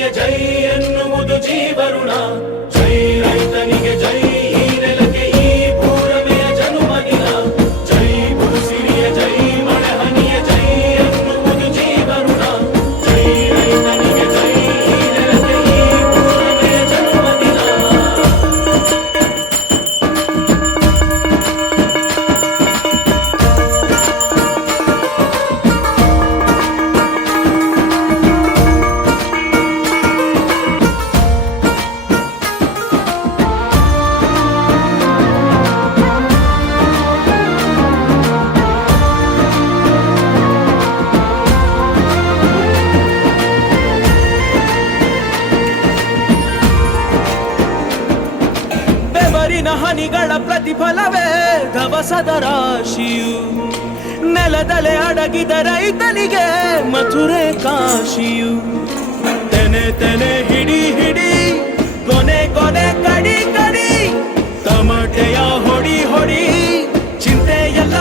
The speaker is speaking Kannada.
జయ జయ ఎన్నుముదు జీవరుణ. ಕರುಳಿನ ಹನಿಗಳ ಪ್ರತಿಫಲವೇ ಧವಸದ ರಾಶಿಯು. ನೆಲದಲೆ ಅಡಗಿದ ರೈತನಿಗೆ ಮಥುರೆ ಕಾಶಿಯು. ತೆನೆ ತೆನೆ ಹಿಡಿ ಹಿಡಿ ಕೊನೆ ಕೊನೆ ಕಡಿ ಕಡಿ, ತಮಟೆಯ ಹೊಡಿ ಹೊಡಿ ಚಿಂತೆ ಎಲ್ಲ